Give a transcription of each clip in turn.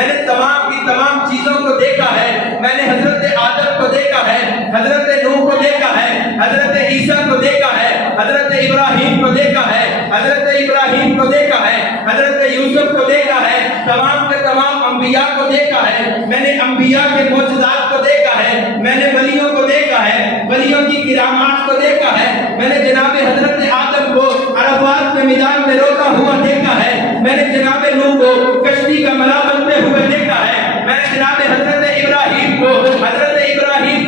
میں نے تمام کی تمام چیزوں کو دیکھا ہے، میں نے حضرت آدم کو دیکھا ہے، حضرت نوح کو دیکھا ہے، حضرت عیسیٰ کو دیکھا ہے، حضرت ابراہیم کو دیکھا ہے، حضرت ابراہیم کو دیکھا ہے، حضرت یوسف کو دیکھا ہے، تمام کے تمام انبیاء کو دیکھا ہے، میں نے انبیاء کے معجزات کو دیکھا ہے، میں نے ولیوں کو دیکھا ہے، ولیوں کی کرامات کو دیکھا ہے، میں نے جناب حضرت آدم کو عرفات کے میدان میں روتا ہوا دیکھا ہے، میں نے جناب نوح کو کشتی کا ملا بنتے ہوئے دیکھا ہے، میں نے جناب حضرت ابراہیم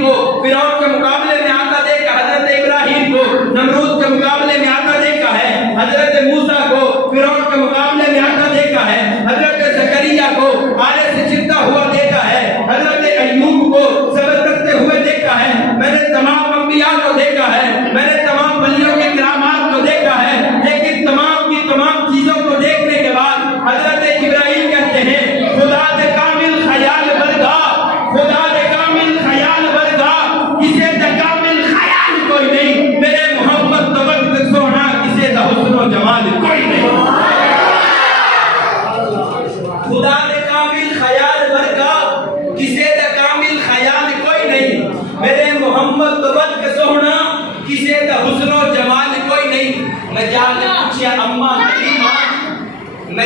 کو فرعون کے مقابلے میں آتا دیکھا، حضرت ابراہیم کو نمرود کے مقابلے میں آتا دیکھا ہے، حضرت موسیٰ کو فرعون کے مقابلے میں آتا دیکھا ہے، حضرت زکریا کو آلے سے چلتا ہوا دیکھا ہے، حضرت ایوب کو صبر کرتے ہوئے دیکھا ہے، میں نے تمام انبیاء کو دیکھا ہے، میں نے تمام ولیوں کے کرامات کو دیکھا ہے، لیکن تمام کی تمام چیزوں کو دیکھنے کے بعد حضرت جبرائیل کہتے ہیں خدا دے کامل خیال برگا، خدا دے کامل خیال برگا، کسے دا کامل خیال کوئی نہیں، میرے محمد تو وقت سونا، کسے دا حسن و جمال کوئی نہیں، خدا دے کامل خیال برگا، کسے دا کامل خیال کوئی نہیں، میرے محمد تو وقت سونا، کسے دا حسن و جمال کوئی نہیں۔ میں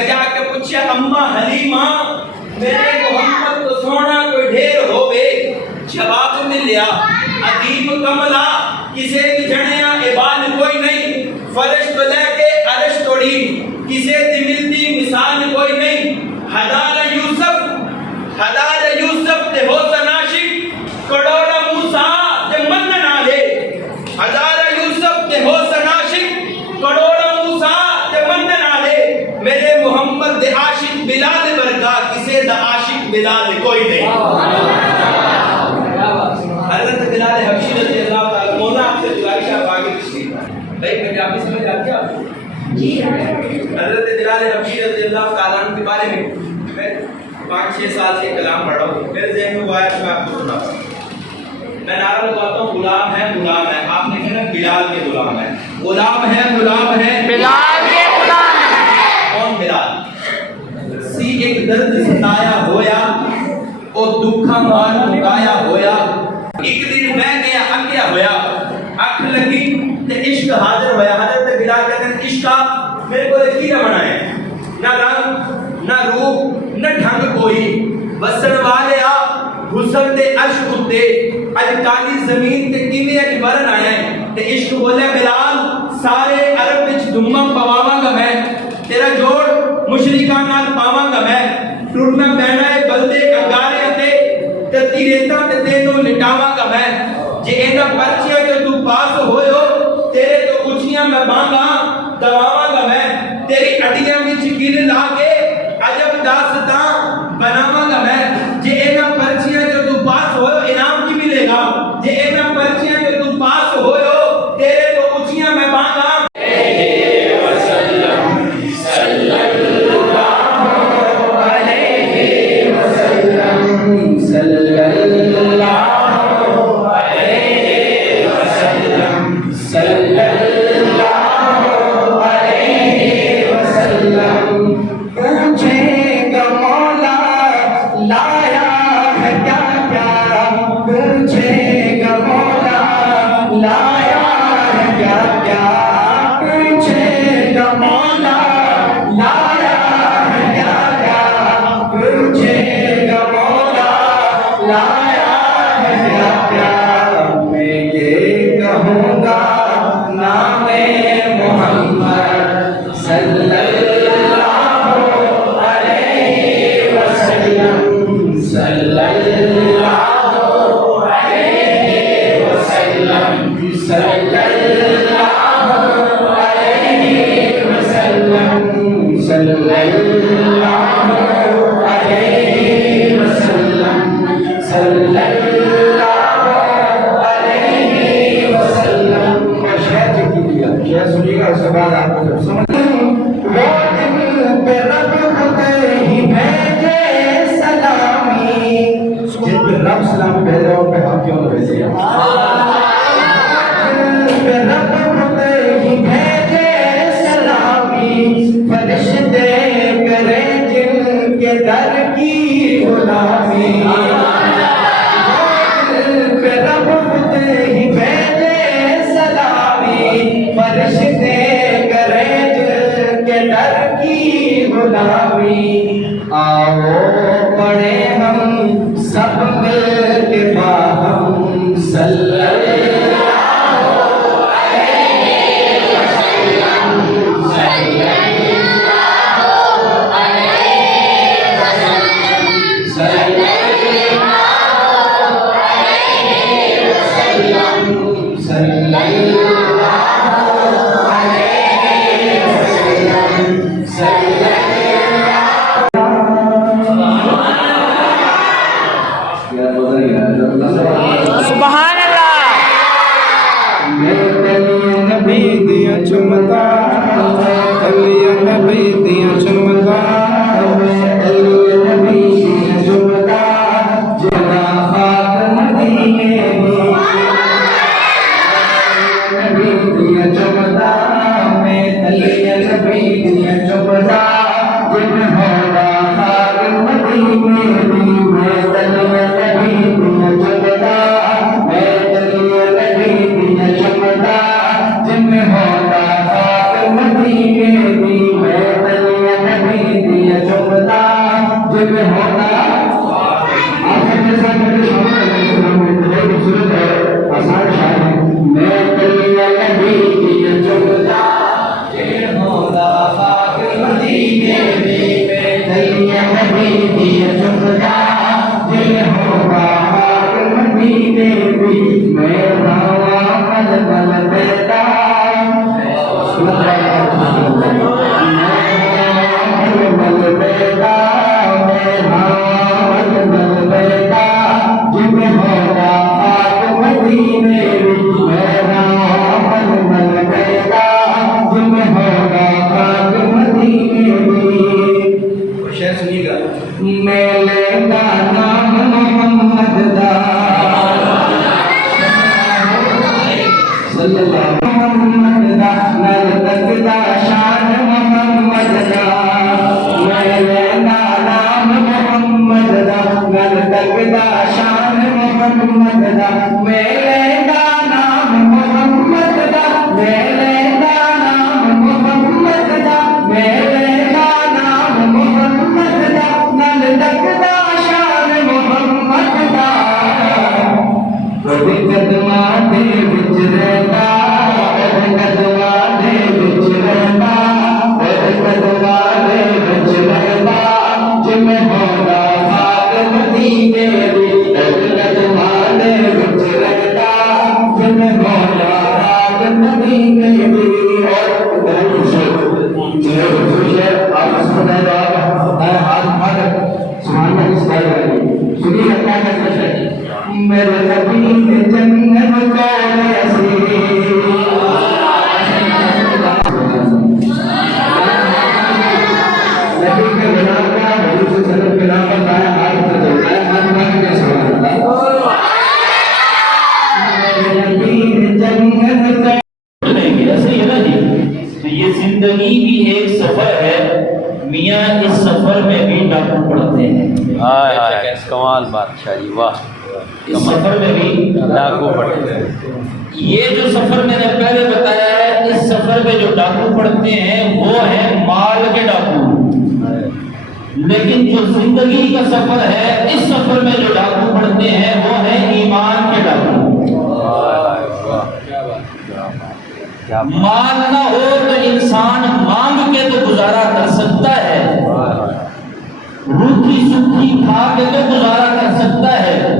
جا کے پوچھیا اماں حلیمہ میرے محمد تو سونا کوئی ڈھیر ہوئے، جواب ملیا عدیم کملا کسے بھی جنیا عباد کوئی نہیں، فرش تو لے کے عرش توڑی کسے دی ملتی مثال کوئی نہیں، حضار یوسف تے حسن عاشق کڑوڑا موسیٰ تے من نالے، حضار یوسف تے حسن عاشق کڑوڑا موسیٰ تے من نالے، میرے محمد دے عاشق بلال برکا، کسے دا عاشق بلال کوئی نہیں۔ حضرت بلال حبشی رضی اللہ تعالیٰ مولا آپ سے گزارش آپ آگے تشریف بھائی پنجابی سمجھ آتی ہے آپ کو؟ حضرت بلال حبشی رضی اللہ تعالیٰ کے بارے میں 5-6 سال سے کلام پڑھا ہوں، میرے ذہن میں وہ آیا میں آپ کو سناتا ہوں، میں نعرہ لگاتا ہوں غلام ہے آپ نے کہنا بلال کے غلام ہے، غلام ہے بلال کے غلام ہے، کون بلال؟ سی ایک درد ستایا ہویا او دکھا مار مکایا ہویا، ایک دن میں گیا اکیا ہویا، اکھ لگی تے عشق حاضر ہویا، حضرت بلال کہتے ہیں عشقہ میرے کو دیکھی نہ بنائے، نہ رنگ نہ روپ نہ ڈھنگ کوئی، وسن والے آ حسن دے عشق اتے اج کالی زمین تے کیویں اج برن آیا ہے، تے عشق بولے بلال سارے عرب وچ دماں پواواں گا میں، تیرا جوڑ مشرکاں نال پاواں گا میں، ٹرنا پینا ہے بلدے انگارے تے تیریتا تے تینوں لٹاواں گا میں، جے انہاں پرچیاں جو تو پاس ہوئے ہو تیرے تو اچھیاں میں بانگاں دواواں گا میں، تیری اڈیاں وچ گل لا کے عجب داستان بناواں گا میں، جے انہاں پرچیاں جو تو پاس ہوئے ہو انعام کی ملے گا، جے انہاں پرچیاں جو تو پاس ہوئے ہو تیرے تو اچھیاں میں بانگاں در کی آؤ پڑھے ہم سب مل کے باہم صلی سبحان اللہ نبی دیا چمتا علی نبی دیا چمتا علی نبی دیا چمتا جنا خاک مدینے نبی دیا چمتا میں علی نبی دیا چمتا جن ہونا خاک مدینے میں علی نبی دیا چمتا زندگی بھی ایک سفر ہے میاں، اس سفر میں بھی ڈاکو پڑتے ہیں. ہائے ہائے کمال بادشاہ جی، واہ. اس سفر میں بھی ڈاکو پڑتے ہیں. یہ جو سفر میں نے پہلے بتایا ہے، اس سفر میں جو ڈاکو پڑتے ہیں وہ ہیں مال کے ڈاکو. لیکن جو زندگی کا سفر ہے، اس سفر میں جو ڈاکو پڑتے ہیں وہ ہیں ایمان کے ڈاکو. مال نہ ہو تو انسان مانگ کے تو گزارا کر سکتا ہے، روکھی سکھی کھا کے تو گزارا کر سکتا ہے.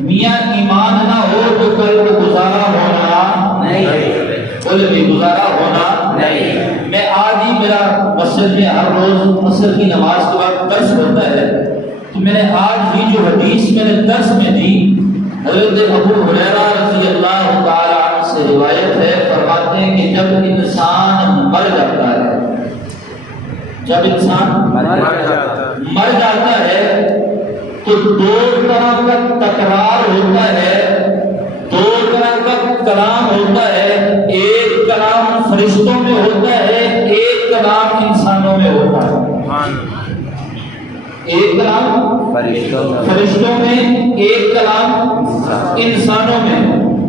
میاں ایمان نہ ہو تو کل کو گزارا ہونا نہیں، کل بھی گزارا ہونا نہیں. میں آج ہی میرا مسجد میں ہر روز عصر کی نماز کے بعد درس ہوتا ہے، تو میں نے آج ہی جو حدیث میں نے درس میں دی، حضرت ابو ہریرہ رضی اللہ تعالی عنہ سے روایت ہے، فرماتے ہیں کہ جب انسان مر جاتا ہے، جب انسان مر جاتا ہے تو دو طرح کا تکرار ہوتا ہے، دو طرح کا کلام ہوتا ہے. ایک کلام فرشتوں میں ہوتا ہے، ایک کلام انسانوں میں ہوتا ہے. ایک کلام فرشتوں میں، ایک کلام انسانوں میں.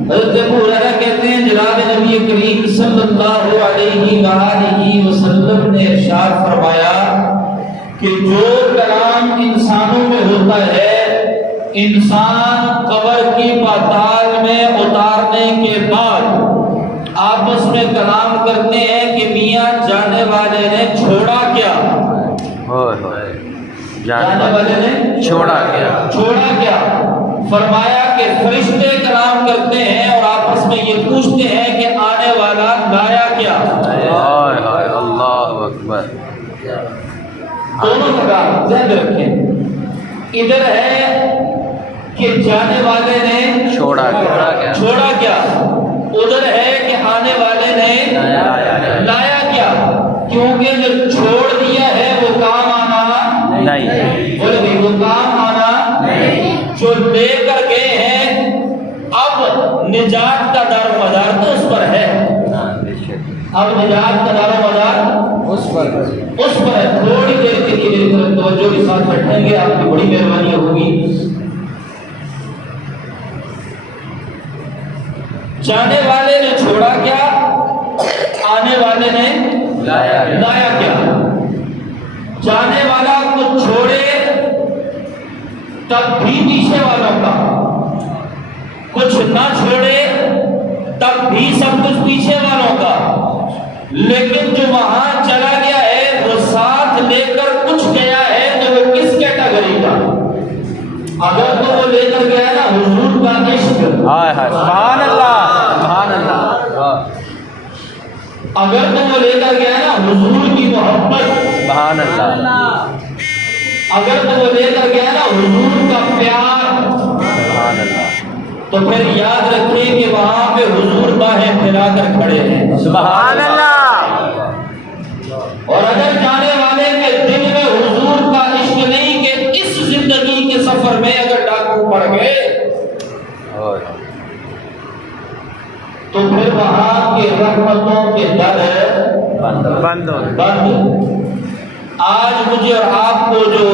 حضرت ابو ہریرہ کہتے ہیں جناب نبی کریم صلی اللہ علیہ وآلہ وسلم نے ارشاد فرمایا کہ جو کلام کام انسانوں میں ہوتا ہے، انسان قبر کی پاتال میں اتارنے کے بعد آپس میں کلام کرتے ہیں کہ میاں جانے والے نے چھوڑا کیا، جانے والے نے چھوڑا کیا؟ فرمایا کہ فرشتے کلام کرتے ہیں اور آپس میں یہ پوچھتے ہیں کہ آنے والا لایا کیا؟ اللہ اکبر۔ دونوں جگہ ذہن رکھیں، ادھر ہے کہ جانے والے نے چھوڑا کیا، ادھر ہے کہ آنے والے نے لایا کیا، کیونکہ جو چھوڑ دیا ہے وہ کام آنا نہیں، بولے نہیں، وہ کام آنا نہیں، جو لے کر گئے ہیں اب نجات کا دار و مدار تو اس پر ہے، اب نجات کا دار و مدار اس پر ہے۔ تھوڑی دیر کے لیے میری طرف توجہ کے ساتھ بیٹھیں گے، آپ کی بڑی مہربانی ہوگی۔ جانے والے نے چھوڑا کیا، آنے والے نے لایا کیا؟ جانے والا کچھ چھوڑے تب بھی پیچھے والوں کا، کچھ نہ چھوڑے تب بھی سب کچھ پیچھے والوں کا، لیکن جو وہاں چلا گیا ہے وہ ساتھ لے کر کچھ گیا ہے تو وہ کس کیٹیگری کا؟ اگر تو وہ لے کر گیا نا حضور کا عشق، سبحان اللہ، سبحان اللہ، اگر تو وہ لے کر گیا نا حضور کی محبت، سبحان اللہ، اگر تو وہ لے کر گیا نا حضور کا پیار، سبحان اللہ، تو پھر یاد رکھیں کہ وہاں پہ حضور باہیں پھیلا کر کھڑے ہیں، سبحان اللہ۔ اور اگر جانے والے کے دل میں حضور کا عشق نہیں کہ اس زندگی کے سفر میں اگر ڈاکو پڑ گئے تو پھر وہاں کے رحمتوں کے در بند آج مجھے اور آپ کو جو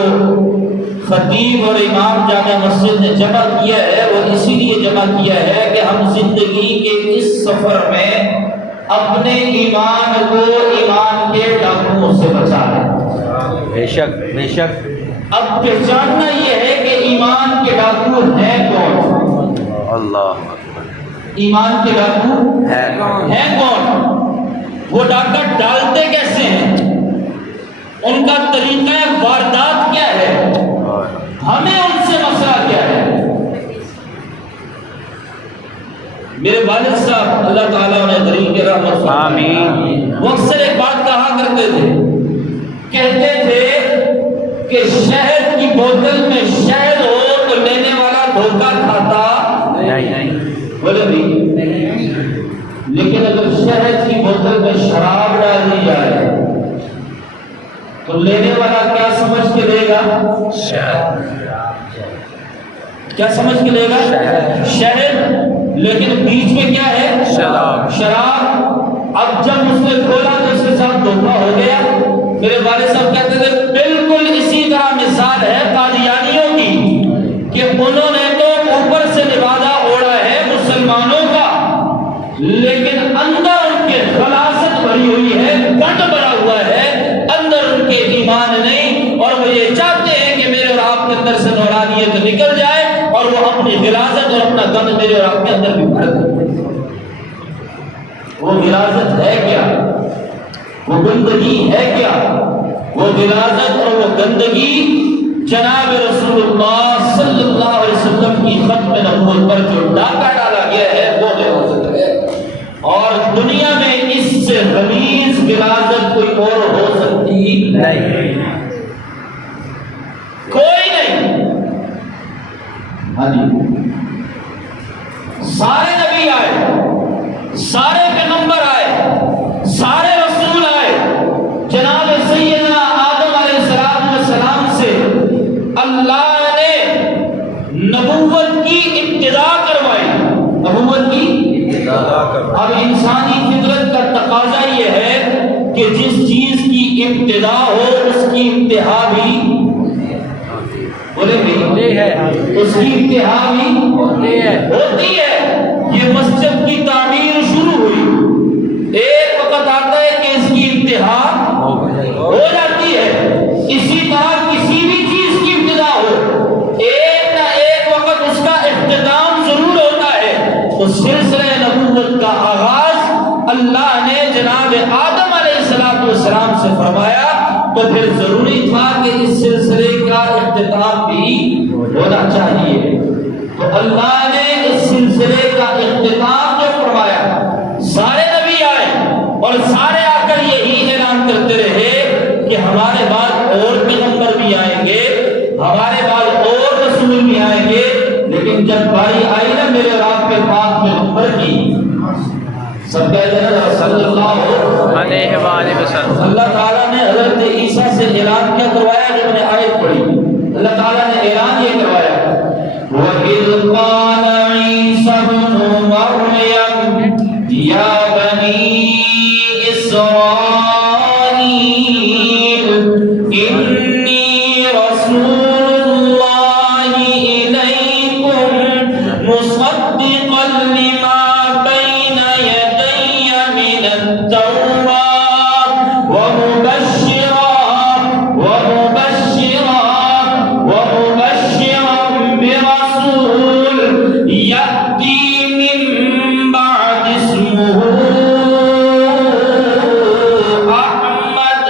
خطیب اور امام جامع مسجد نے جمع کیا ہے وہ اسی لیے جمع کیا ہے کہ ہم زندگی کے اس سفر میں اپنے ایمان کو ایمان کے ڈاکوؤں سے بچا لیں۔ بے شک بے شک۔ اب پہچاننا یہ ہے کہ ایمان کے ڈاکو ہیں کون؟ اللہ، ایمان کے ڈاکو ہیں کون؟ وہ ڈاکہ ڈالتے کیسے ہیں؟ ان کا طریقہ واردات کیا ہے؟ ہمیں ان سے مسئلہ کیا ہے؟ میرے والد صاحب اللہ تعالیٰ انہیں غریب کے رحمت فرمائے، آمین، وہ اکثر ایک بات کہا کرتے تھے، کہتے تھے کہ شہد کی بوتل میں شہد ہو تو لینے والا دھوکہ کھاتا نہیں، بولے نہیں، لیکن اگر شہد کی بوتل میں شراب ڈال دی جائے تو لینے والا کیا سمجھ کے لے گا؟ کیا سمجھ کے لے گا؟ شہد، لیکن بیچ میں کیا ہے؟ شراب۔ اب جب اس نے کھولا تو اس کے ساتھ دھوکہ ہو گیا۔ میرے والد صاحب کہتے تھے بالکل اسی طرح مثال ہے قادیانیوں کی کہ انہوں نے تو اوپر سے لبادہ اوڑھا ہے مسلمانوں کا، لیکن اندر ان کے غلاظت بھری ہوئی ہے، گنڈ بھرا ہوا ہے، اندر ان کے ایمان نہیں، اور وہ یہ چاہتے ہیں کہ میرے اور آپ کے اندر سے نورانیت نکل جائے اور وہ اپنی غلاظت اور اپنا گند میرے اور آپ کے اندر بھی بھر دیں۔ وہ غلاظت ہے کیا؟ وہ گندگی ہے کیا؟ وہ غلاظت اور وہ گندگی جناب رسول اللہ صلی اللہ علیہ وسلم کی ختم نبوت پر جو ڈاکہ ڈالا گیا ہے وہ غلاظت ہے، اور دنیا میں اس سے غلیظ غلاظت کوئی اور ہو سکتی نہیں، کوئی نہیں۔ ہاں جی، سارے نبی آئے، سارے پیغمبر آئے، سارے رسول آئے، جناب سیدنا آدم علیہ السلام سے اللہ نے نبوت کی ابتدا کروائی، نبوت کی اب انسانی فطرت کا تقاضا یہ ہے کہ جس چیز کی ابتدا ہو اس کی انتہا بھی بولے بھی ہے، اس کی انتہا بھی ہوتی ہے۔ یہ مسجد کی تعمیر شروع ہوئی، ایک وقت آتا ہے کہ اس کی انتہا ہو جاتی ہے، اسی طرح کسی بھی چیز السلام سے فرمایا تو پھر ضروری تھا کہ اس سلسلے کا اختتام بھی ہونا چاہیے. تو اللہ نے اس سلسلے کا اختتام جو فرمایا، سارے نبی آئے اور سارے آ کر یہی اعلان کرتے رہے کہ ہمارے بعد اور پیغمبر بھی آئیں گے، ہمارے بعد اور رسول بھی آئیں گے. لیکن جب باری آئی نا میرے اور آپ کے پاک پیغمبر کی، سب کہتے ہیں صلی اللہ علیہ وآلہ وسلم. اللہ تعالیٰ نے حضرت عیسیٰ سے اعلان کیا کروایا؟ جو میں نے آیت پڑھی، اللہ تعالیٰ نے اعلان یہ کروایا وَإِذْ قَالَ عِيسَى ابْنُ مَرْيَمَ يَا بَنِي إِسْرَائِيلَ إِنِّي رَسُولُ اللَّهِ إِلَيْكُمْ مُصَدِّقًا لِمَا بَيْنَ يَدَيَّ مِنَ التَّوْرَاةِ وَمُبَشِّرًا بِرَسُولٍ يَأْتِي مِن بَعْدِ اسْمُهُ أَحْمَدُ.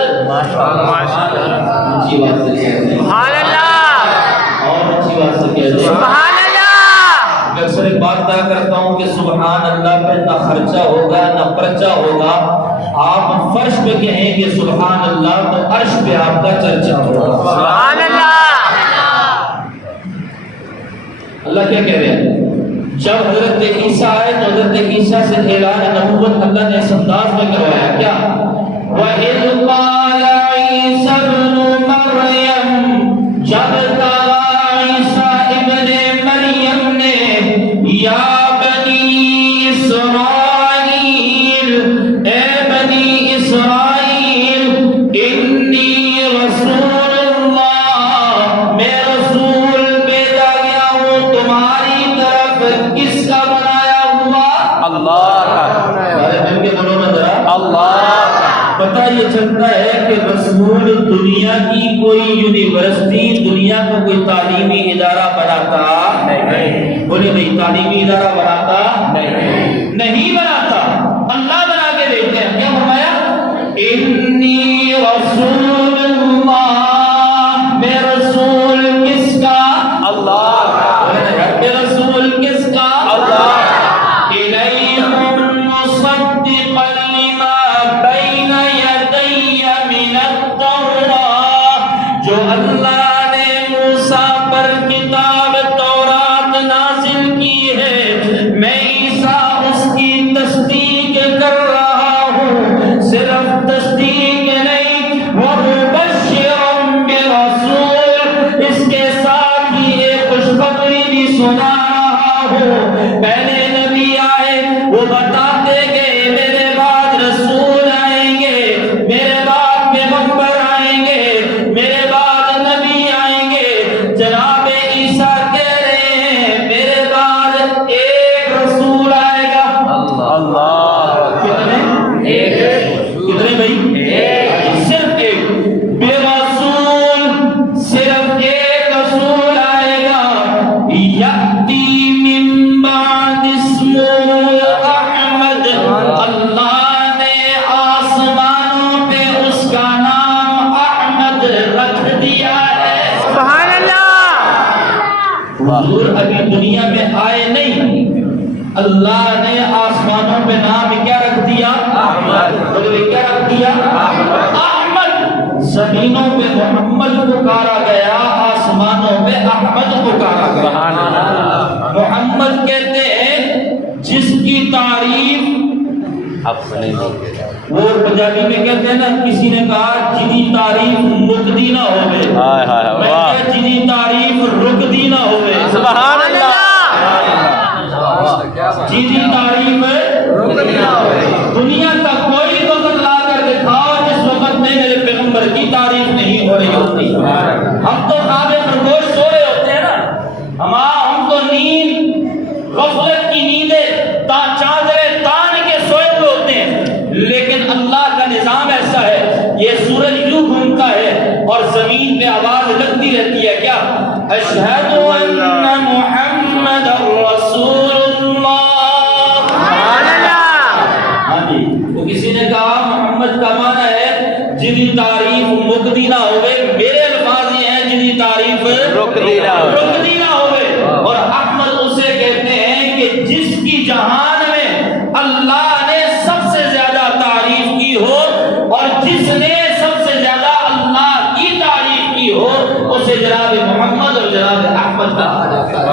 اچھی بات سے کہتے ہیں، سبحان اللہ، اور اچھی بات سے کہتے ہیں. سبحان اللہ. میں اکثر ایک بات کہا کرتا ہوں کہ سبحان اللہ پہ نہ خرچہ ہوگا نہ پرچہ ہوگا. آپ فرش پہ کہیں گے سبحان اللہ تو عرش پہ آپ کا چرچا ہوگا. سبحان اللہ. اللہ کیا کہہ رہے ہیں؟ جب حضرت عیسیٰ آئے تو حضرت عیسیٰ سے اعلان نبوت اللہ نے اس انداز میں کروایا کیا؟ وَإِذْ قَالَ عِيسَى ابْنُ مَرْيَمَ، جب کہا عیسیٰ ابن مریم نے یا بنی اسرائیل، اے بنی اسرائیل، انی رسول اللہ، میں رسول بھیجا گیا ہوں تمہاری طرف. کس کا بنایا ہوا؟ اللہ کا. ہمارے دل کے بولو نا ذرا. اللہ کا. پتہ یہ چلتا ہے کہ رسول دنیا کی کوئی یونیورسٹی، دنیا کا کوئی تعلیمی ادارہ بناتا نہیں. بولے نہیں، تعلیمی ادارہ بناتا نہیں بناتا، اللہ بنا کے دیتے ہیں. کیا فرمایا؟ انی رسول اللہ، میں رسول کس کا؟ اللہ کا. میں رسول کس کا؟ اللہ. إِلَيْكُمْ مُصَدِّقًا لِمَا بَيْنَ يَدَيَّ مِنَ التَّوْرَاةِ، جو اللہ نے موسیٰ پر کتاب تورات نازل کی ہے، میں عیسیٰ اس کی تصدیق کر رہا ہوں. صرف تصدیق نہیں، وَمُبَشِّرًا بِرَسُولٍ، اس کے ساتھ ہی ایک خوشخبری بھی سنا رہا ہوں. پہلے نبی آئے وہ بتاتے گئے میرے بعد رسول آئیں گے، میرے بعد پیغمبر آئیں گے، میرے بعد نبی آئیں گے. جناب عیسیٰ کہہ رہے ہیں میرے بعد ایک رسول آئے گا. اللہ. کتنے؟ کتنے بھائی؟ صرف ایک. برسول، صرف ایک رسول آئے گا. یأتی من بعد اسمہ احمد، اللہ نے آسمانوں پہ اس کا نام احمد رکھ دیا ہے. سبحان اللہ. حضور ابھی دنیا میں آئے نہیں، اللہ نے آسمانوں پہ نام کیا رکھ دیا؟ احمد. بولے کیا رکھ دیا؟ احمد. زمینوں پہ محمد پکارا گیا، آسمانوں پہ احمد پکارا گیا. سبحان اللہ. محمد کہتے ہیں جس کی تعریف، اپنے وہ پنجابی میں کہتے ہیں نا، کسی نے کہا جنی تعریف مکدی نہ ہوئے، ہائے ہائے میں واہ. کہا جنی تعریف رکدی نہ ہوئے. سبحان اللہ. جنی تعریف دنیا کا کوئی وقت لا کر دکھاؤ جس وقت میں میرے پیغمبر کی تعریف نہیں ہو رہی ہوتی. ہم تو خواب خرگوش سو رہے ہوتے ہیں نا، ہم تو نیند، غفلت کی نیندیں چادریں تان کے سوئے ہوئے ہوتے ہیں. لیکن اللہ کا نظام ایسا ہے، یہ سورج یوں گھومتا ہے اور زمین پہ آواز لگتی رہتی ہے کیا؟ اشہد ان محمد رسول اللہ. ہاں جی، وہ کسی نے کہا محمد کا معنی ہے جنی تعریف مکدی نہ ہوئے، میرے الفاظ یہ ہیں جنی تعریف رکدی نہ ہوئے۔ رکدی نہ ہوئے۔ اور احمد اسے کہتے ہیں کہ جس کی جہان میں اللہ نے سب سے زیادہ تعریف کی ہو اور جس نے سب سے زیادہ اللہ کی تعریف کی ہو اسے جناب محمد اور جناب احمد کہا جاتا ہے۔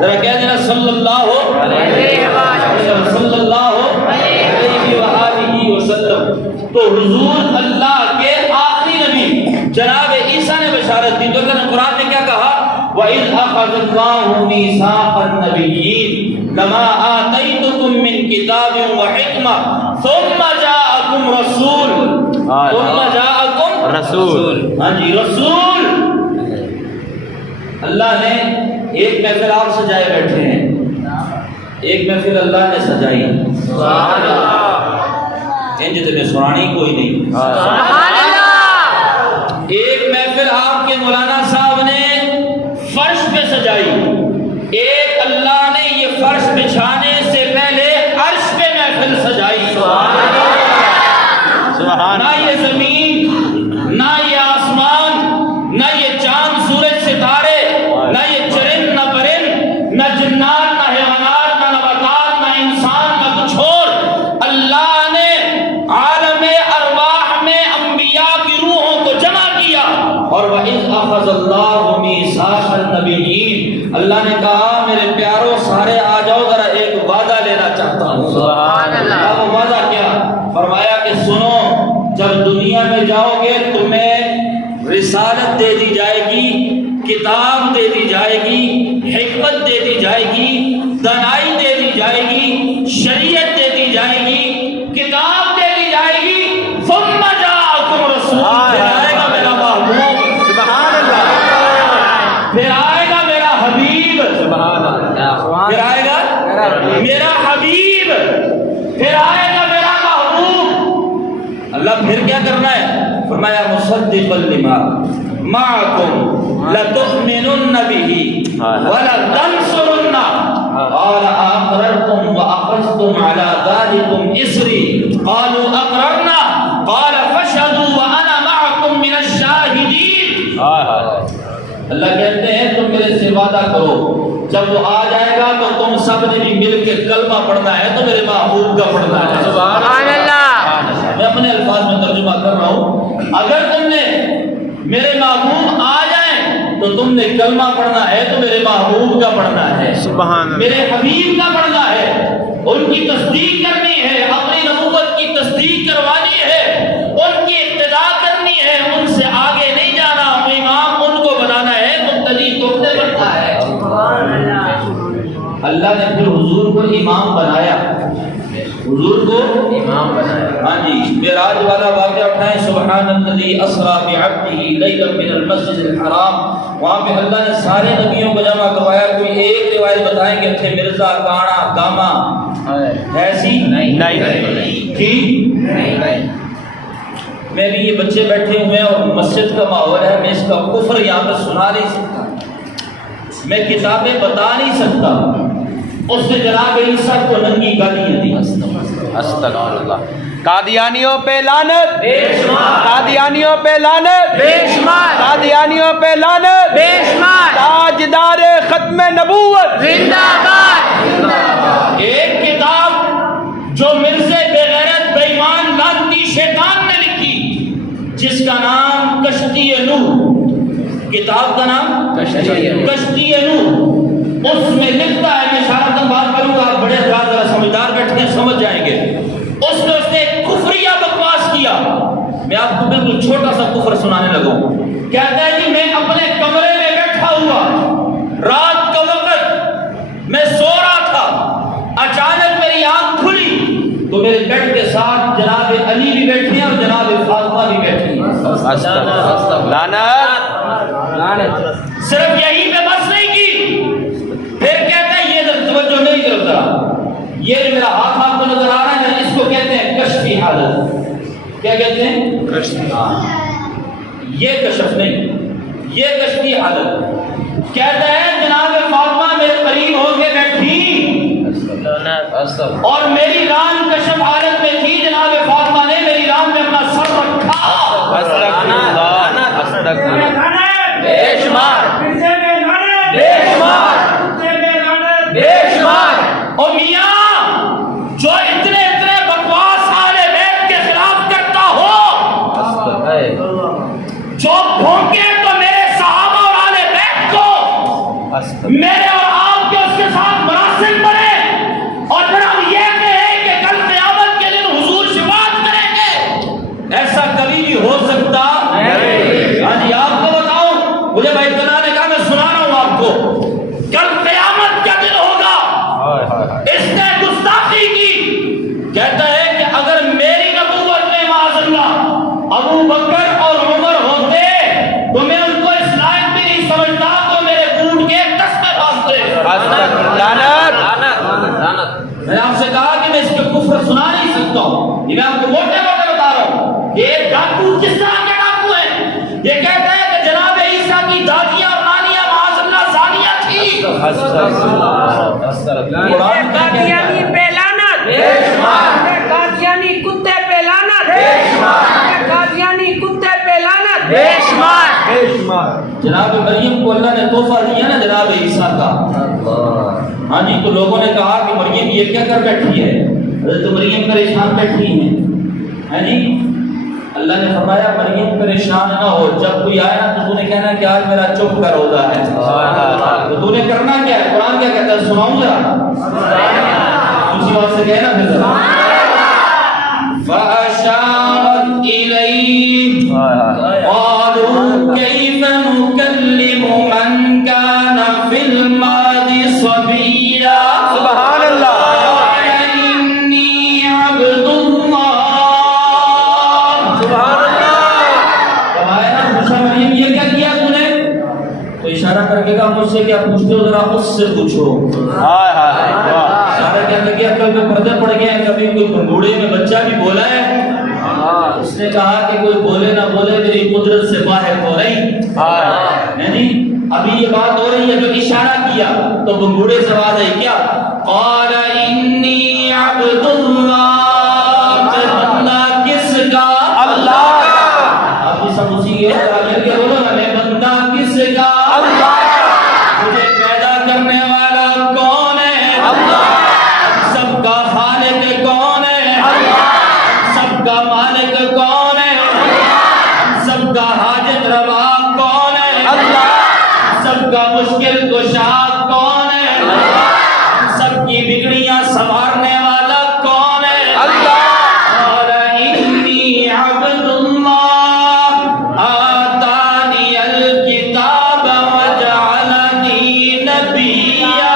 ذرا کہہ دینا صلی اللہ علیہ وسلم۔ تو حضور اللہ کے آخری نبی جناب عیسیٰ نے بشارت دی، تو اللہ نے قرآن میں کیا کہا؟ وَإِذْ أَخَذَ اللَّهُ مِيثَاقَ النَّبِيِّينَ لَمَا آتَيْتُكُم مِّن كِتَابٍ وَحِكْمَةٍ ثُمَّ جَاءَكُمْ رَسُولٌ ہاں جی رسول۔ اللہ نے ایک محفل آپ سجائے بیٹھے ہیں، ایک محفل اللہ نے سجائی، سبحان اللہ، انج تے میں سنانی کوئی نہیں، سبحان اللہ۔ ایک محفل آپ کے مولانا صاحب نے فرش پہ سجائی، ایک اللہ نے یہ فرش بچھانے سے پہلے عرش پہ محفل سجائی، سبحان اللہ۔ نہ یہ زمین، نہ یہ آسمان، نہ یہ چاند سورج ستارے، نہ یہ چرند نہ پرند، نہ جنات نہ حیوانات نہ نباتات نہ انسان نہ کچھ اور، اللہ نے عالم ارواح میں انبیاء کی روحوں کو جمع کیا۔ اور وَإِذْ أَخَذَ اللَّهُ مِيثَاقَ النَّبِيِّينَ، اللہ نے کہا میرے پیاروں سارے آ جاؤ ذرا ایک وعدہ لینا چاہتا ہوں، سبحان اللہ۔ وہ وعدہ کیا؟ فرمایا کہ سنو جب دنیا میں جاؤ گے تمہیں رسالت دے دی جائے گی، کتاب دے دی جائے گی، حکمت دے دی جائے گی، دانائی دے دی جائے گی، شریعت دے دی جائے گی، کتاب دے دی جائے گی، ثم جاءکم رسول، پھر آئے گا میرا محبوب، سبحان اللہ، پھر آئے گا میرا حبیب، سبحان اللہ، پھر آئے گا میرا حبیب، پھر آئے گا میرا محبوب۔ اللہ پھر کیا کرنا ہے؟ فرمایا مصدقا لما معکم لتؤمنن به ولتنصرنہ قال اقررتم واخذتم على ذلكم اصری قالوا اقررنا قال فاشهدوا وانا معكم من الشاہدین۔ اللہ کہتے ہیں تم میرے سے وعدہ کرو جب وہ آ جائے گا تو تم سب نے بھی مل کے کلمہ پڑھنا ہے تو میرے محبوب کا پڑھنا ہے، سبحان اللہ۔ میں اپنے الفاظ میں ترجمہ کر رہا ہوں، اگر تم نے میرے محبوب آ جائیں تو تم نے کلمہ پڑھنا ہے تو میرے محبوب کا پڑھنا ہے، سبحان اللہ، میرے حبیب کا پڑھنا ہے، ان کی تصدیق کرنی ہے، اپنی نبوت کی تصدیق کروانی ہے، ان کی اقتدا کرنی ہے، ان سے آگے نہیں جانا، امام ان کو بنانا ہے، مقتدی تم نے بننا ہے۔ اللہ نے پھر حضور کو امام بنایا، حضور کو امام بنایا۔ ہاں جی معراج والا واقعہ اٹھائیں، سبحان الذی اسریٰ بعبدہ لیلا من المسجد الحرام، وہاں پہ اللہ نے سارے نبیوں کو جمع کروایا۔ کوئی ایک روایت بتائیں گے تھے مرزا کانا گاما ایسی نہیں تھی؟ میں بھی یہ بچے بیٹھے ہوئے ہیں اور مسجد کا ماحول ہے، میں اس کا کفر یہاں پہ سنا نہیں سکتا، میں کتابیں بتا نہیں سکتا، اس نے جناب عیسیٰ کو ننگی گالیاں دی، استغفر اللہ۔ قادیانیوں پہ لعنت، بے شمار، قادیانیوں پہ لعنت، بے شمار، قادیانیوں پہ لعنت، بے شمار، تاجدار ختم نبوت زندہ باد۔ ایک کتاب جو مرزے بے غیرت بے ایمان لعنتی شیطان نے لکھی جس کا نام کشتی نوح، کتاب کا نام کشتی نوح، اس میں لکھتا ہے، میں اشارتاً بات کروں گا، آپ بڑے حضرات ذرا سمجھدار بیٹھے ہیں سمجھ جائیں گے، اس میں اس نے ایک کفریہ بکواس کیا۔ میں آپ کو بالکل چھوٹا سا کفر سنانے لگوں۔ کہتا ہے کہ میں اپنے کمرے میں بیٹھا ہوا، رات کا وقت میں سو رہا تھا، اچانک میری آنکھ کھلی تو میرے بیڈ کے ساتھ جناب علی بھی بیٹھے ہیں اور جناب فاطمہ بھی بیٹھی ہیں۔ لعنت، صرف یہی پہ بس نہیں کی، پھر کہتا ہے یہ توجہ نہیں کرتا، یہ جو میرا ہاتھ آپ کو نظر آ رہا ہے نا، اس کو کہتے ہیں کشفی حالت۔ کیا کہتے ہیں؟ یہ کشف نہیں، یہ کشفی حالت۔ کہتا ہے جناب فاطمہ میرے قریب ہو کے بیٹھی اور میری ران کشف حالت میں تھی، جناب فاطمہ نے میری ران میں اپنا سر شمار فرشتے میں لعنت بے شمار کتے میں لعنت بے شمار اور میاں جو اتنے اتنے بکواس اہل بیت کے خلاف کرتا ہو، جو بھونکے تو میرے صحابہ اور اہل بیت کو میرے اور آپ کے اس کے ساتھ مراسم بنے، اور پھر ہم یہ کہیں کہ کل قیامت کے دن حضور شفاعت کریں گے، ایسا کبھی نہیں ہو سکتا۔ ہاں جی آپ کو بتاؤں، مجھے بھائی بنا نے کہا میں سنا رہا ہوں آپ کو، کل قیامت کا دن ہوگا، اس نے گستاخی کی، کہتا ہے کہ اگر میری نبوت میں معاذ اللہ ابو بکر اور عمر ہوتے تو میں ان کو اس لائق بھی نہیں سمجھتا، تو میرے بوٹ کے دس میں باندھتے۔ لعنت میں نے آپ سے کہا کہ میں اس کے کفر سنا نہیں سکتا ہوں، یہ میں آپ کو موٹے موٹے بتا رہا ہوں کہ یہ ڈاکو کس طرح کے ڈاکو ہیں، یہ کہتا ہے کہ جناب عیسیٰ کی دادیاں اور نانیاں معاذ اللہ زانیہ تھی۔ قرآن کا قادیانی پہ لعنت قادیانی کتے پہ لعنت قادیانی کتے پہ لعنت بے شمار بے شمار جناب مریم کو اللہ نے تحفہ دیا نا جناب عیسیٰ کا، ہاں جی، تو لوگوں نے کہا کہ مریم یہ کیا کر بیٹھی ہے، حضرت مریم پریشان بیٹھی ہیں، ہاں جی، اللہ نے فرمایا مریم پریشان نہ ہو، جب کوئی آئے نا تو نے کہنا کہ آج میرا چپ کا روزہ ہے، تو نے کرنا کیا ہے، قرآن کیا کہتا ہے سناؤں ذرا، اسی بات سے کہنا پھر ذرا فَأَشَارَتْ إِلَيْهِ قَالُوا كَيْفَ نُكَلِّمُ مَنْ كَانَ فِي الْمَهْدِ صَبِيًّا سبحان اللہ قَالَ إِنِّي عَبْدُ اللَّهِ سبحان اللہ فرمایا نا پوچھا مریم یہ کیا کیا تو نے، تو اشارہ کر کے کہا مجھ سے کیا پوچھتے ہو ذرا اس سے پوچھو، ہائے ہائے واہ اشارہ کیا کر گیا، کبھی پردے پڑ گئے ہیں، کبھی کوئی بنگوڑے میں بچہ بھی بولا ہے، اس نے کہا کہ کوئی بولے نہ بولے میری قدرت سے باہر ہو رہی، نہیں ابھی یہ بات ہو رہی ہے، جو اشارہ کیا تو بنگوڑے سے آواز آئی کیا، قال انی عبد اللہ، بندہ کس کا، اللہ آپ بھی سب اسی کے لے کے بولو نا، میں بندہ کس کا، اللہ مجھے پیدا کرنے والا کون ہے، اللہ سب کا خالق کون ہے، سب کا مالک کون ہے، سب کا حاجت روا کون ہے، سب کا مشکل کشا کون ہے، سب کی بگڑیاں سنوارنے والا کون ہے، اور انی عبد اللہ آتانی الکتاب وجعلنی نبیا،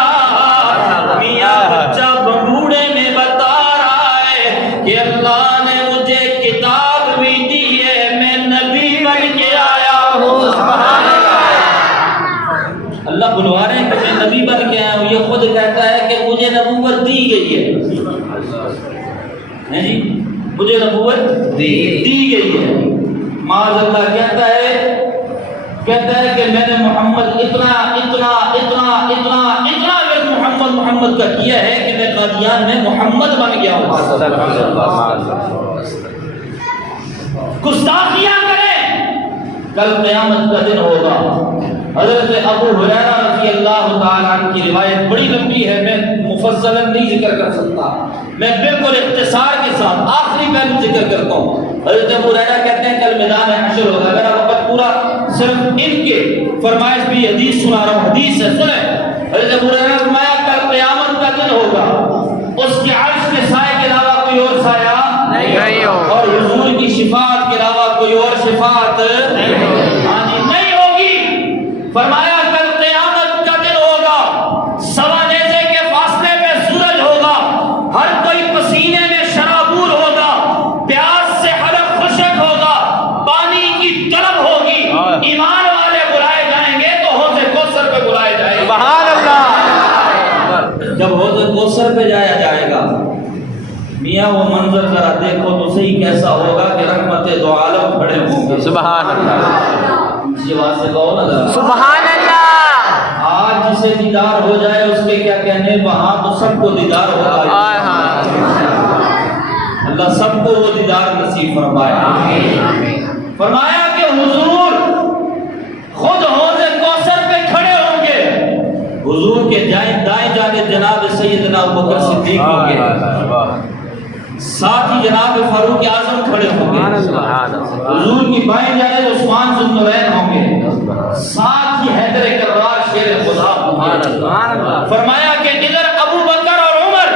میاں بچہ بنگوڑے میں بتا رہا ہے کہ اللہ نے مجھے کتاب بھی دی ہے، میں نبی بن کے آیا ہوں، اللہ بلوا رہے ہیں کہ میں نبی بن کے آیا ہوں، یہ خود کہتا ہے کہ مجھے نبوت دی گئی ہے، جی مجھے نبوت دی گئی ہے، معاذ اللہ کہتا ہے کہ میں نے محمد اتنا اتنا اتنا اتنا اتنا ورد محمد کا کیا ہے کہ میں قادیان میں محمد بن گیا ہوں۔ گستاخیاں کریں، کل قیامت کا دن ہوگا۔ حضرت ابو ہریرہ رضی اللہ تعالیٰ عنہ کی روایت بڑی لمبی ہے، میں مفصلاً نہیں ذکر کر سکتا، میں بالکل اختصار کے ساتھ آخری پہلو ذکر کرتا ہوں۔ حضرت ابو ہریرہ کہتے ہیں کل میدان حشر ہوگا، اگر آپ وقت پورا صرف ان کے فرمائش بھی حدیث سنا رہا ہوں، حدیث ہے سنیں۔ حضرت ابو ہریرہ نے فرمایا کل قیامت کا دن ہوگا، اس کے عرش کے سائے کے علاوہ کوئی اور سایہ نہیں ہوگا، اور حضور کی شفاعت کے علاوہ کوئی اور شفاعت نہیں ہوگی۔ فرمایا کل قیامت کا دن ہوگا، سوا نیزے کے فاصلے پہ سورج ہوگا، ہر کوئی پسینے میں شرابور ہوگا، پیاس سے حلق خشک ہوگا، پانی کی طلب ہوگی، ایمان والے بلائے جائیں گے تو حوض کوثر پہ بلائے جائیں گے، سبحان اللہ جب حوض کوثر پہ جایا جائے گا، میاں وہ منظر ذرا دیکھو تو صحیح کیسا ہوگا کہ رحمت دو عالم کھڑے ہوں گے، سبحان اللہ یہ بات سے کہو نا ذرا، سبحان اللہ آج جسے دیدار ہو جائے اس کے کیا کہنے، وہاں تو سب کو دیدار ہوگا، اللہ سب کو وہ دیدار نصیب فرمائے۔ فرمایا کہ حضور خود حوض کوثر کے دائیں جانب جناب سیدنا ابوبکر صدیق ہوں گے، ساتھ ہی جناب فاروق اعظم کھڑے ہوں گے، حضور کی بائیں جانب عثمان ذو النورین ہوں گے، ساتھ ہی حیدر کرار شیر خدا ہوں گے۔ فرمایا کہ ادھر ابو بکر اور عمر،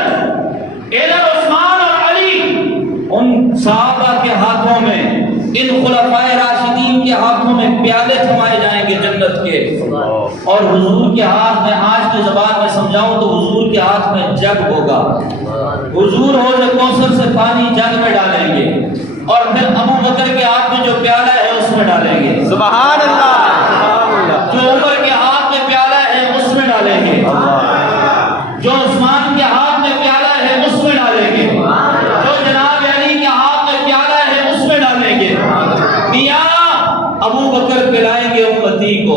ادھر عثمان اور علی، ان صحابہ کے ہاتھوں میں، ان خلفائے راشدین کے ہاتھوں میں پیالے تھمائے جائیں گے جنت کے، اور حضور کے ہاتھ میں، آج کی زبان میں سمجھاؤں تو حضور کے ہاتھ میں جگ ہوگا، حضور حوض کوثر سے پانی جگ میں ڈالیں گے، اور پھر ابو بکر کے ہاتھ میں جو پیالہ ہے اس میں ڈالیں گے، سبحان اللہ، جو عمر کے ہاتھ میں پیالہ ہے اس میں ڈالیں گے، جو عثمان کے ہاتھ میں پیالہ ہے اس میں ڈالیں گے، جو جناب علی کے ہاتھ میں پیالہ ہے اس میں ڈالیں گے۔ میاں ابو بکر پلائیں گے امتی کو،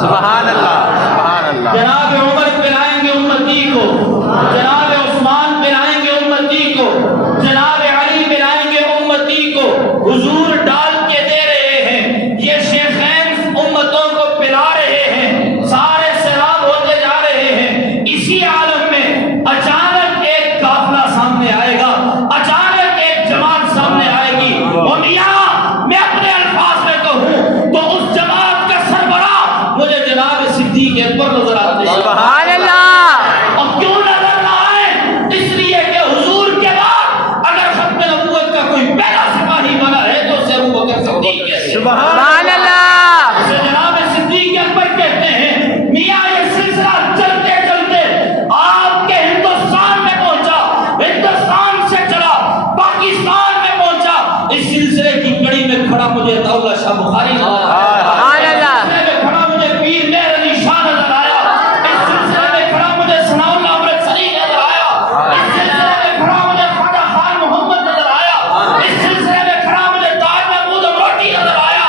سبحان اللہ، سبحان اللہ، جناب عمر پلائیں گے امتی کو، جناب عثمان پلائیں گے امتی کو، جناب علی پلائیں گے امتی کو، حضور ڈال کے دے رہے ہیں، یہ شیخین امتوں کو پلا رہے ہیں، سارے سیراب ہوتے جا رہے ہیں۔ اسی عالم میں اچانک ایک قافلہ سامنے آئے گا، اچانک ایک جماعت سامنے آئے گی، اور میاں میں اپنے الفاظ میں کہوں تو اس جماعت کا سربراہ مجھے جناب صدیق اکبر نظر آتے ہیں۔ سبحان اللہ، اور کیوں نظر نہ آئے؟ اس لیے کہ حضور کے بعد اگر ختم نبوت کا کوئی پہلا سپاہی بنا ہے تو اسے ابو بکر صدیق کہتے ہیں، سبحان اللہ، اسے جناب صدیق اکبر کہتے ہیں۔ میاں یہ سلسلہ چلتے چلتے آپ کے ہندوستان میں پہنچا، ہندوستان سے چلا پاکستان میں پہنچا۔ اس سلسلے کی کڑی میں کھڑا مجھے عطاءاللہ شاہ بخاری نظر آیا، سبحان اللہ، اس سلسلے میں کھڑا مجھے پیر مہر علی شاہ نظر آیا، اس سلسلے میں کھڑا مجھے ثناء اللہ امرتسری نظر آیا، اس سلسلے میں کھڑا مجھے خواجہ خان محمد نظر آیا، اس سلسلے میں کھڑا مجھے تاج محمود امروٹی نظر آیا،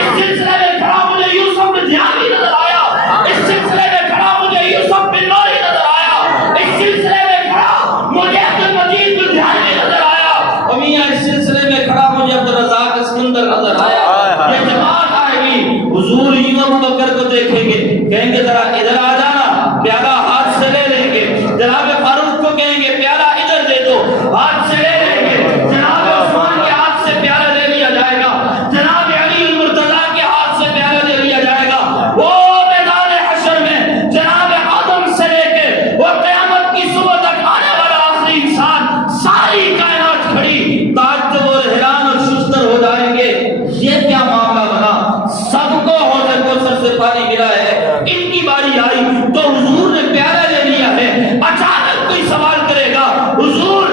اس سلسلے میں کھڑا مجھے یوسف لدھیانوی نظر آیا، اس سلسلے میں کھڑا مجھے یوسف بن نوری نظر آیا، اس سلسلے میں کھڑا مجھے عبد المجید لدھیانوی نظر آیا، اور میاں اس سلسلے میں کھڑا مجھے عبد الرزاق اسکندر نظر آیا۔ یہ جماعت آئے گی، حضور یوں ابو بکر کو دیکھیں گے، کہیں گے ذرا ادھر آ جانا، پیالہ ہاتھ سے لے لیں گے، جناب فاروق کو کہیں گے پیالہ ادھر دے دو، ہاتھ سے لے لیں گے، جناب عثمان کے ہاتھ سے پیالہ لے لیا جائے گا، جناب علی المرتضیٰ کے ہاتھ سے پیالہ لے لیا جائے گا۔ وہ میدان حشر میں جناب آدم سے لے کے وہ قیامت کی صبح تک آنے والا آخری انسان، ساری کائنات کھڑی تعجب اور حیران اور ششدر ہو جائیں گے، یہ کیا معاملہ بنا؟ سب کو حوض کوثر سے پانی ملا ہے، ان کی باری آئی تو حضور نے پیالہ لے لیا ہے۔ اچانک کوئی سوال کرے گا، حضور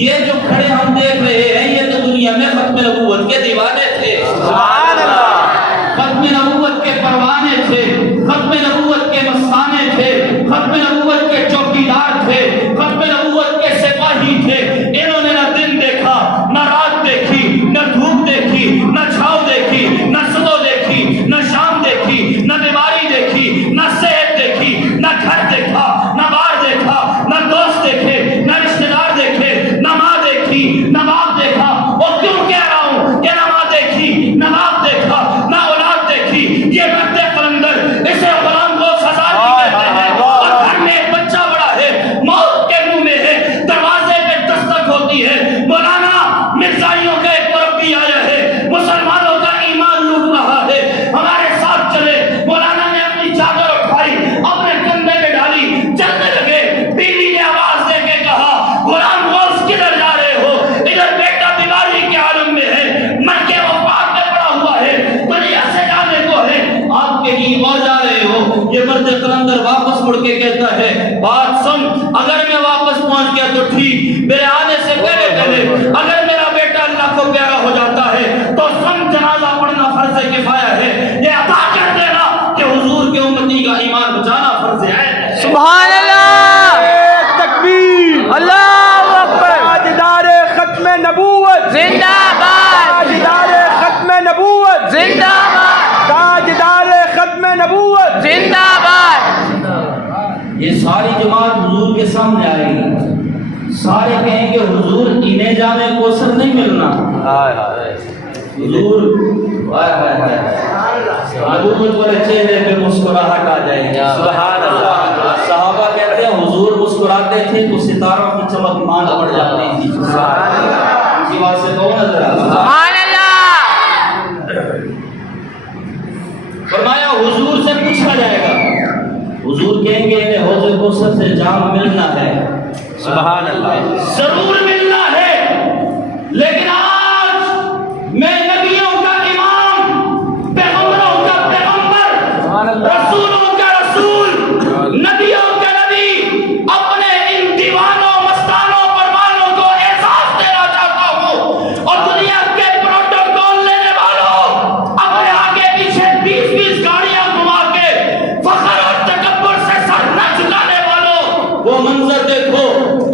یہ جو کھڑے ہم دیکھ رہے ہیں یہ تو دنیا میں ختم نبوت کے دیوانے تھے، سبحان اللہ، ختم نبوت کے پروانے تھے، ختم نبوت کے مستانے تھے، ختم نبوت کے چوکیدار تھے، ختم نبوت کے سپاہی تھے۔ انہوں نے نہ دن دیکھا، نہ رات دیکھی، نہ دھوپ دیکھی، نہ چھاؤ دیکھی، نہ صبح دیکھی، نہ شام دیکھی، نہ بیماری دیکھی، نہ صحت دیکھی، نہ گھر دیکھا، نہ بار دیکھا، نہ دوست دیکھے، نہ رشتہ دار دیکھے، نہ ماں دیکھی، نہ باپ دیکھا۔ اور کیوں کہہ رہا ہوں کہ نہ ماں دیکھی، نہ باپ دیکھا، نہ اولاد دیکھی؟ یہ مرد قلندر اسے غلام غوث ہزار بھی کہتے ہیں، اور گھر میں ایک بچہ بڑا ہے، موت کے منہ میں ہے، دروازے پہ دستک ہوتی ہے، مولانا مرزائیوں کا ایک مربی آیا ہے، مسلمانوں کا ایمان لوٹ رہا ہے، ہمارے ساتھ چلے۔ مولانا نے اپنی چادر اٹھائی، اپنے کندھے پہ ڈالی، چلنے لگے۔ بیوی نے آواز دے کے کہا، غلام غوث کدھر جا رہے ہو؟ ادھر بیٹا بیماری کے عالم میں ہے، مر کے وفات میں پڑا ہوا ہے، دنیا سے جانے کو ہے، آپ کہیں اور جا رہے ہو؟ یہ مرد قلندر واپس مڑ کے کہتا ہے، بات سن، اگر میں واپس پہنچ گیا تو ٹھیک، میرے آنے سے پہلے اگر میرا بیٹا اللہ کو پیارا ہو جاتا ہے تو سن جنازہ پڑھنا فرض کفایہ ہے، یہ عطا کر دینا کہ حضور کے امتی کا ایمان بچانا فرض ہے۔ سبحان اللہ، تکبیر، اللہ اکبر، تاجدار ختم نبوت زندہ باد، تاجدار ختم نبوت زندہ باد، تاجدار ختم نبوت زندہ باد۔ یہ ساری جماعت حضور کے سامنے آئے گی، سارے کہیں گے حضور انہیں جامع کوثر نہیں ملنا، حضور نبوت والے چہرے پہ مسکراہٹ آ جائے گی، سبحان اللہ۔ مسکراتے تھے تو ستاروں کی چمک مان پڑ جاتی تھی. اسی بات سے کون نظر آتا؟ سبحان اللہ. فرمایا حضور سے پوچھا جائے گا. حضور کہیں گے کہ حوض کوثر سے جام ملنا ہے. سبحان اللہ. ضرور ملنا ہے. لیکن آج میں نبیوں کا امام، پیغمبروں کا پیغمبر، رسولوں کا رسول، نبیوں کا نبی اپنے ان دیوانوں، مستانوں، پروانوں کو احساس دینا چاہتا ہوں. اور دنیا کے پروٹوکول لینے والوں اپنے آگے پیچھے 20 گاڑیاں گھما کے فخر اور تکبر سے سر نہ جھکانے والوں، وہ منظر دیکھو.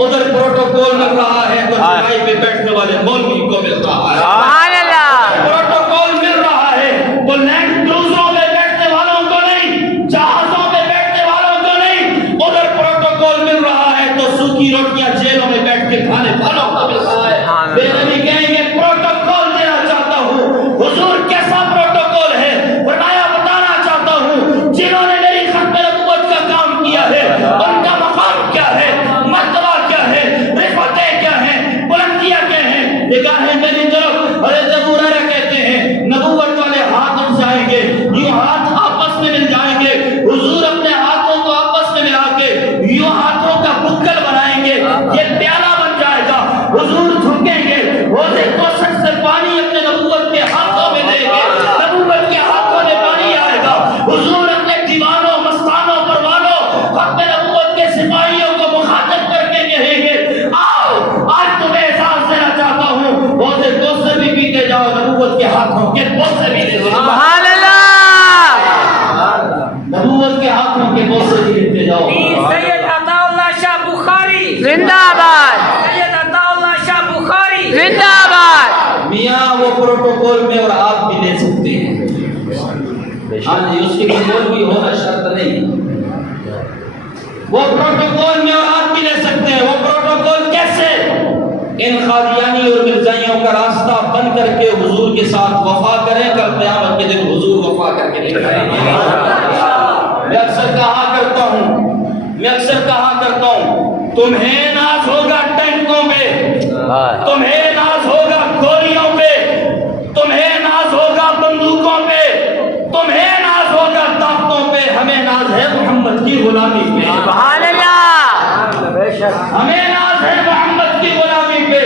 ادھر پروٹوکول مل رہا ہے تو چڑھائی پہ بیٹھنے والے مولوی کو مل رہا ہے. سبحان اللہ. پروٹوکول مل رہا ہے تو لینڈ کروزروں میں بیٹھنے والوں کو نہیں، جہازوں میں بیٹھنے والوں کو نہیں. ادھر پروٹوکول مل رہا ہے تو سوکھی روٹیاں جیلوں میں بیٹھ کے کھانے والوں کو مل رہا ہے. بے نبی کہیں گے پروٹوکول دینا چاہتا ہوں. حضور کیسا پروٹوکول ہے؟ فرمایا بتانا چاہتا ہوں. جنہوں نے میری ختم نبوت کا کام کیا ہے ان کا مقام کیا ہے، مرتبہ کیا ہے، رفعتیں کیا ہیں، بلندیاں کیا ہیں. نگاہیں میری طرف. حضرت ابو ہریرہ کہتے ہیں نبوت والے ہاتھ اٹھ جائیں گے، یوں ہاتھ آپس میں مل جائیں گے. حضور اپنے ہاتھوں کو آپس میں ملا کے یوں ہاتھوں کا بکل بنائیں گے، یہ پیالہ بن جائے گا. حضور جھکیں گے، حوض کوثر سے پانی اپنے نبوت کے ہاتھوں میں دیں گے، نبوت کے ہاتھوں میں پانی آئے گا. حضور اپنے دیوانوں، مستانوں، پروانوں، ختم نبوت کے سپاہیوں کو مخاطب کر کے کہیں گے آؤ آج تمہیں احساس دینا چاہتا ہوں. حوض کوثر بھی پیتے جاؤ، نبوت کے ہاتھوں کے بوسے بھی لیتے جاؤ. سبحان اللہ. نبوت کے ہاتھوں کے بوسے بھی لیتے جاؤ. سید عطا اللہ شاہ بخاری زندہ باد. سید عطا اللہ شاہ بخاری زندہ باد. میاں وہ پروٹوکول میں اور آپ بھی لے سکتے ہیں. ہاں جی، اس کے قبول بھی ہونا شرط نہیں. وہ پروٹوکول میں اور آپ بھی لے سکتے ہیں. وہ پروٹوکول کیسے؟ ان قادیانی اور مرزائیوں کا راستہ بند کر کے حضور کے ساتھ وفا کریں. کل قیامت کے دن حضور وفا کر کے دکھائیں گے. میں اکثر کہا کرتا ہوں تمہیں ناز ہوگا ٹینکوں پہ، تمہیں ناز ہوگا گولیوں پہ، تمہیں ناز ہوگا بندوقوں پہ، تمہیں ناز ہوگا طاقتوں پہ. ہمیں ناز ہے محمد کی غلامی پہ. سبحان اللہ. ہمیں ناز ہے محمد کی غلامی پہ.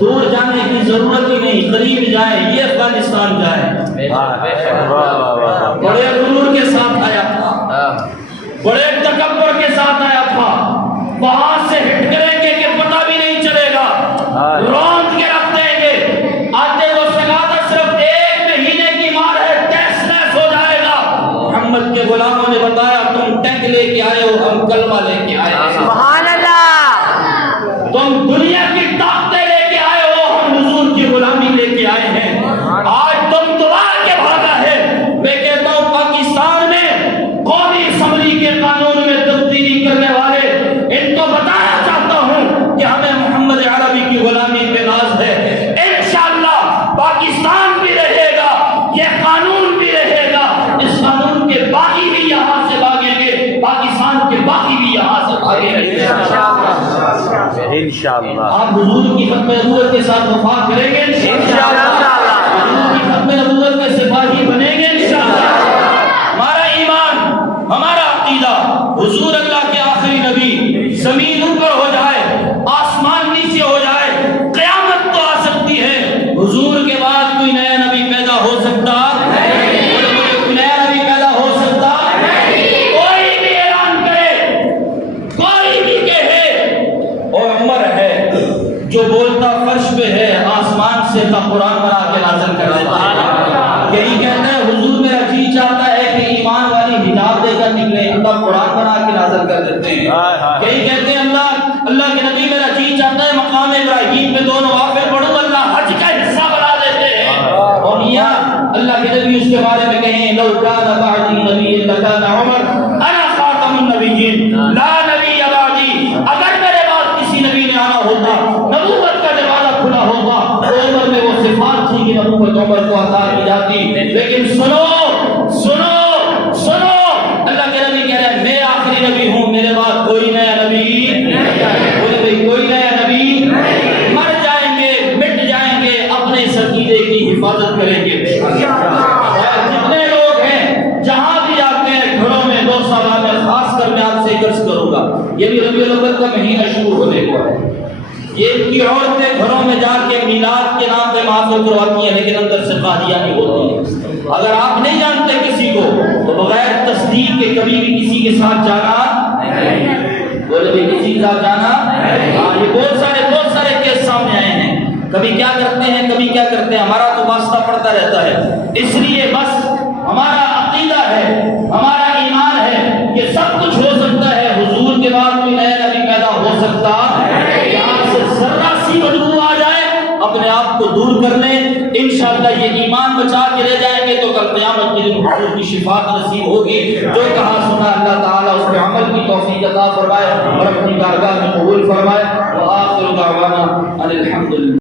دور جانے کی ضرورت ہی نہیں، قریب جائیں. یہ افغانستان جائیں. بڑے غرور کے ساتھ آیا تھا، بڑے تکبر کے ساتھ آیا تھا. وہاں سے ہٹ کریں گے کہ پتہ بھی نہیں چلے گا، روند کے رکھ دیں گے. آتے وہ سگادت صرف 1 مہینے کی مار ہے، ٹیس نیس ہو جائے گا. محمد کے غلاموں نے بتایا تم ٹینک لے کے آئے ہو، ہم کلمہ لے کے آئے ہیں. سبحان اللہ. تم دنیا کی طاقتیں لے کے آئے ہو، ہم حضور کی غلامی لے کے آئے ہیں. آج تم دوبارہ کے بھاگا ہے. میں کہتا ہوں پاکستان میں قومی اسمبلی کے قانون میں تبدیلی کرنے والے ان کو بتانا چاہتا ہوں کہ ہمیں محمد عربی کی غلامی پہ ناز ہے. انشاءاللہ پاکستان بھی رہے گا، یہ قانون بھی رہے گا. اس قانون کے باقی بھی یہاں سے بھاگیں گے، پاکستان کے باقی بھی یہاں سے بھاگیں گے انشاءاللہ. آپ حضور کی ختم نبوت کے ساتھ وفا کریں گے انشاءاللہ. حضور کی ختم نبوت کے سپاہی بنیں گے انشاءاللہ. ہمارا ایمان، ہمارا عقیدہ حضور اللہ کے آخری نبی، زمین اوپر ہو جائے، آسمان نیچے ہو جائے، قیامت تو آ سکتی ہے. حضور کے بعد کوئی نیا نبی پیدا ہو سکتا نہیں. کوئی نیا نبی پیدا ہو سکتا نہیں. کوئی بھی اعلان کرے، کوئی بھی کہے اور عمر ہے جو بولتا فرش پہ ہے، آسمان سے کا قرآن بنا کے نازل کر دیتا ہے. یہی کہتا ہے حضور میرا جی چاہتا ہے کہ ایمان والی حجاب دے کر نکلے، اللہ قرآن بنا کے نازل کر دیتے ہیں. یہی کہتے ہیں اللہ کے نبی میرا جی چاہتا ہے مقام ابراہیم پہ 2 نوافل پڑھوں، اللہ حج کا حصہ بنا دیتے ہیں. اور میاں اللہ کے نبی اس کے بارے میں کہیں لو کان بعدی نبی لکان عمر انا خاتم النبیین لا نبی بعدی. اگر میرے بعد کسی نبی نے آنا ہوتا، نبوت کا دروازہ کھلا ہوگا، تو عمر میں وہ صفات تھی کہ نبوت عمر کو عطا کی جاتی. لیکن سنو سنو سنو، اللہ کے نبی کہہ رہے ہیں میں آخری نبی ہوں، میرے بعد کوئی نیا نبی مہینہ شروع ہونے کو ہے. یہ ان کی عورتیں گھروں میں جا کے میلاد کے نام پہ محفل کرواتی ہیں لیکن اندر سے قادیانی ہوتی ہیں. اگر آپ نہیں جانتے کسی کو تو بغیر تصدیق کے کبھی بھی کسی کے ساتھ جانا نہیں. بولے بھی کسی کے ساتھ جانا. ہاں یہ بہت سارے کیس سامنے آئے ہیں. کبھی کیا کرتے ہیں ہمارا تو واسطہ پڑتا رہتا ہے. اس لیے بس ہمارا عقیدہ ہے, ہمارا ایمان ہے کہ سب کچھ ہو سکتا ہے. حضور کے بعد کوئی نیا نبی پیدا ہو سکتا ہے. یہاں سے ذرا سی بدبو آ جائے اپنے آپ کو دور کر لیں. انشاءاللہ یہ ایمان بچا کے لے جائیں گے تو کل قیامت کے دن حضور کی شفاعت نصیب ہوگی. جو کہا سنا اللہ تعالیٰ اس پہ عمل کی توفیق عطا فرمائے اور اپنی بارگاہ میں قبول فرمائے. وآخر دعوانا ان الحمدللہ.